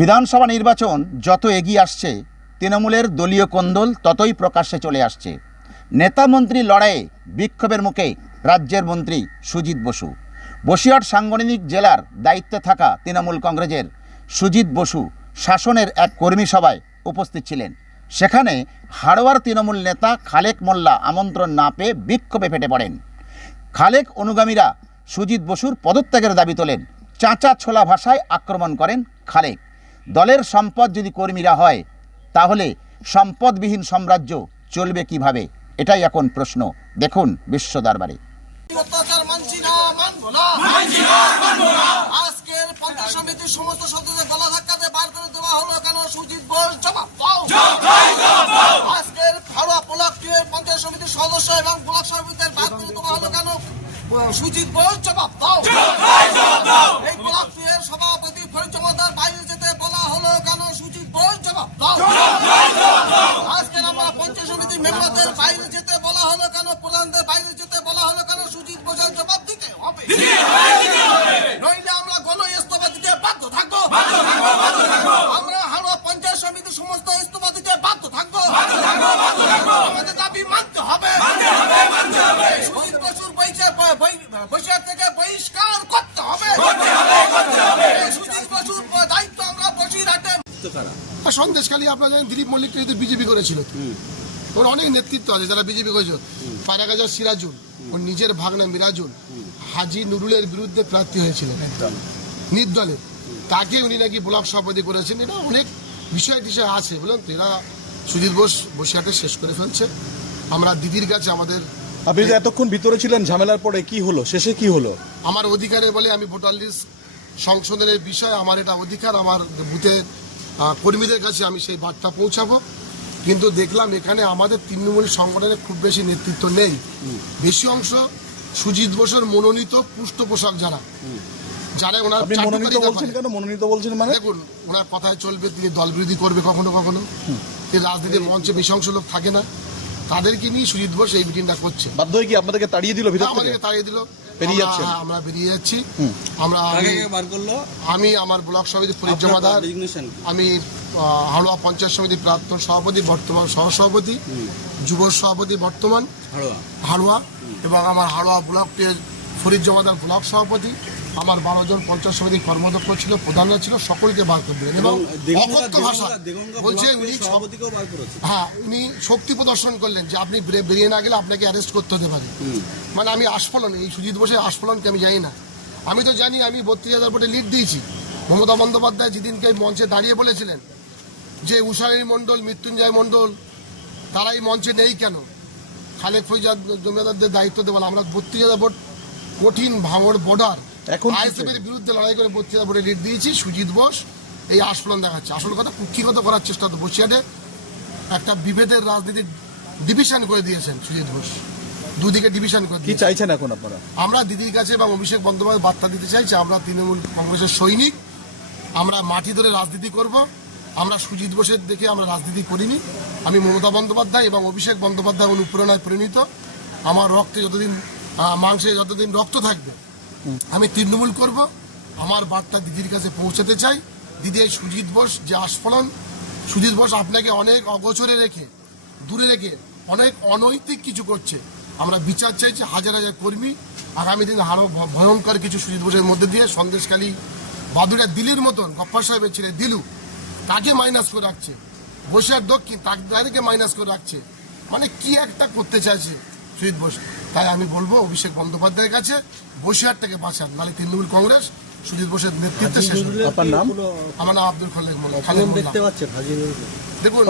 বিধানসভা নির্বাচন যত এগিয়ে আসছে, তৃণমূলের দলীয় কোন্দল ততই প্রকাশ্যে চলে আসছে। নেতা মন্ত্রী লড়াইয়ে বিক্ষোভের মুখে রাজ্যের মন্ত্রী সুজিত বসু। বসিরহাট সাংগঠনিক জেলার দায়িত্বে থাকা তৃণমূল কংগ্রেসের সুজিত বসু শাসনের এক কর্মী সভায় উপস্থিত ছিলেন। সেখানে হাড়োয়ার তৃণমূল নেতা খালেক মোল্লা আমন্ত্রণ না পেয়ে বিক্ষোভে ফেটে পড়েন। খালেক অনুগামীরা সুজিত বসুর পদত্যাগের দাবি তোলেন। চাঁচা ছোলা ভাষায় আক্রমণ করেন খালেক। দলের সম্পদ যদি কর্মীরা হয়, তাহলে সম্পদবিহীন সাম্রাজ্য চলবে কীভাবে? এটাই এখন প্রশ্ন। দেখুন বিশ্ব দরবারে। না। আজকের পঞ্চায়েত সমিতির সমস্ত সদস্যদের গলা ধাক্কাতে বার করে দেওয়া হলো কেন? সুজিত বোস জবাব দাও। আজকের ফাড়ুয়া ব্লক পঞ্চায়েত সমিতির সদস্য এবং ব্লক সমিতির বার করে দেওয়া হলো কেন? সুজিত বোস জবাব দাও। এই ব্লক টুয়ের সভাপতি ফরিদ জমাদার বাইরে যেতে বলা হলো কেন? সুজিত বোস জবাব দাও। আজকে আমরা পঞ্চায়েত সমিতির মেম্বারদের বাইরে আমরা হাওড়া পঞ্চায়েত সমিতির সমস্ত ইস্তফা দিতে বাধ্য থাকব আমাদের দাবি মানতে হবে। সুজিত বসুর বৈশা- বৈ- বৈশাখ থেকে বহিষ্কার করতে হবে। সুজিত দায়িত্ব আমরা বসিরহাটে। আর সন্দেশখালী আপনারা জানেন দিলীপ মল্লিক কিন্তু বিজেপি করেছিল ওর অনেক নেতৃত্ব আছে যারা বিজেপি করেছিল। পায়রাগাজা সিরাজুল ওর নিজের ভাগনা মিরাজুল হাজি নুরুলের বিরুদ্ধে প্রার্থী হয়েছিলেন নির্দলে তাকে উনি নাকি ব্লক সভাপতি করেছেন এটা অনেক বিষয় টিষয় আছে বুঝলেন তো। এরা সুজিত বোস বসিয়াটে শেষ করে ফেলছে। আমরা দিদির কাছে আমাদের আপনি যে এতক্ষণ ভিতরে ছিলেন ঝামেলার পরে কি হলো? শেষে কি হলো? আমার অধিকারে বলে আমি ভোটার লিস্ট সংশোধনের বিষয় আমার এটা অধিকার আমার বুথের কর্মীদের কাছে আমি সেই বার্তা পৌঁছাবো। কিন্তু দেখলাম এখানে আমাদের তৃণমূল সংগঠনে খুব বেশি নেতৃত্ব নেই। বেশি অংশ সুজিত বোসের মনোনীত পুষ্টপোষক যারা। যারা ওনার আপনি মনোনীত বলছেন কেন? মনোনীত বলছেন মানে? দেখুন ওনার কথায় চলবে তিনি দল বিরোধী করবে কখনো কখনো। রাজনীতির মঞ্চে বেশি অংশ লোক থাকে না। তাদেরকে নিয়ে সুজিত বোস এই মিটিংটা করছে। বাধ্য হয়ে কি আপনাদেরকে তাড়িয়ে দিল ভিতর থেকে? তাড়িয়ে দিল। বেরিয়ে? হ্যাঁ, আমরা বেরিয়ে যাচ্ছি। আমরা আমি- বার করল? আমি আমার ব্লক সমিতি ফরিদ জমাদার। ডেজিগনেশন আমি হাওড়া পঞ্চায়েত সমিতির প্রাক্তন সভাপতি বর্তমান সহসভাপতি যুব সভাপতি বর্তমান। হাড়োয়া হাড়োয়া এবং আমার হাড়োয়া ব্লকের ফরিদ জমাদার ব্লক সভাপতি। আমার বারো জন পঞ্চাশ সমিতির কর্মদক্ষ ছিল প্রধানরা ছিল সকলকে বার করে দেবেন এবং অকথ্য ভাষা বলছে উনি হ্যাঁ উনি শক্তি প্রদর্শন করলেন যে আপনি বেরে- বেরিয়ে না গেলে আপনাকে অ্যারেস্ট করতে হতে পারে। মানে আমি আস্ফলন এই সুজিত বসে আস্ফলনকে আমি জানি না। আমি তো জানি আমি বত্রিশ হাজার ভোটে লিড দিয়েছি। মমতা বন্দ্যোপাধ্যায় যেদিনকে মঞ্চে দাঁড়িয়ে বলেছিলেন যে উষারানী মণ্ডল মৃত্যুঞ্জয় মণ্ডল তারা এই মঞ্চে নেই কেন? খালেক ফৈজাদ জমিদারদের দায়িত্ব দেওয়া আমরা বত্রিশ হাজার ভোট কঠিন ভাঙড় বর্ডার এখন কি আইএসএফ এর বিরুদ্ধে লড়াই করে হাজার ভোটে লিড দিয়েছি সুজিত বোস এই আস্ফলন দেখাচ্ছে আসল কথা কুক্ষিগত করার চেষ্টা তো বসিয়াটে একটা বিভেদের রাজনীতি ডিভিশন করে দিয়েছেন সুজিত ঘোষ দুদিকে ডিভিশন করে কি চাইছেন এখন আপনারা? আমরা দিদির কাছে এবং অভিষেক বন্দ্যোপাধ্যায় বার্তা দিতে চাই যে আমরা তৃণমূল কংগ্রেসের সৈনিক। আমরা মাটি ধরে রাজনীতি করব। আমরা সুজিত বোসের দেখে আমরা রাজনীতি করিনি। আমি মমতা বন্দ্যোপাধ্যায় এবং অভিষেক বন্দ্যোপাধ্যায় অনুপ্রেরণায় পরিণত। আমার রক্তে যতদিন মাংসে যতদিন রক্ত থাকবে আমি তৃণমূল করব। আমার বার্তা দিদির কাছে পৌঁছাতে চাই। দিদি, এই সুজিত বোস যে আস্ফলন, সুজিত বোস আপনাকে অনেক অগোচরে রেখে, দূরে রেখে অনেক অনৈতিক কিছু করছে। আমরা বিচার চাইছি হাজার হাজার কর্মী, আগামী দিন আরও ভয়ঙ্কর কিছু সুজিত বোসের মধ্যে দিয়ে সন্দেশকালী বাদুরা দিল্লির মতন গপ্পা সাহেবের ছেলে দিলু, তাকে মাইনাস করে রাখছে। বসিয়ার দক্ষিণ তাদেরকে মাইনাস করে রাখছে। মানে কি একটা করতে চাইছে? সুজিত বোস তাই আমি বলব অভিষেক বন্দ্যোপাধ্যায়ের কাছে বসিরহাটটাকে বাঁচান নাহলে তৃণমূল কংগ্রেস সুজিত বোসের নেতৃত্বে শেষ হবে। আপনার নাম আমার নাম আব্দুল খালেক মোল্লা খালেক মোল্লা দেখতে পাচ্ছেন দেখুন.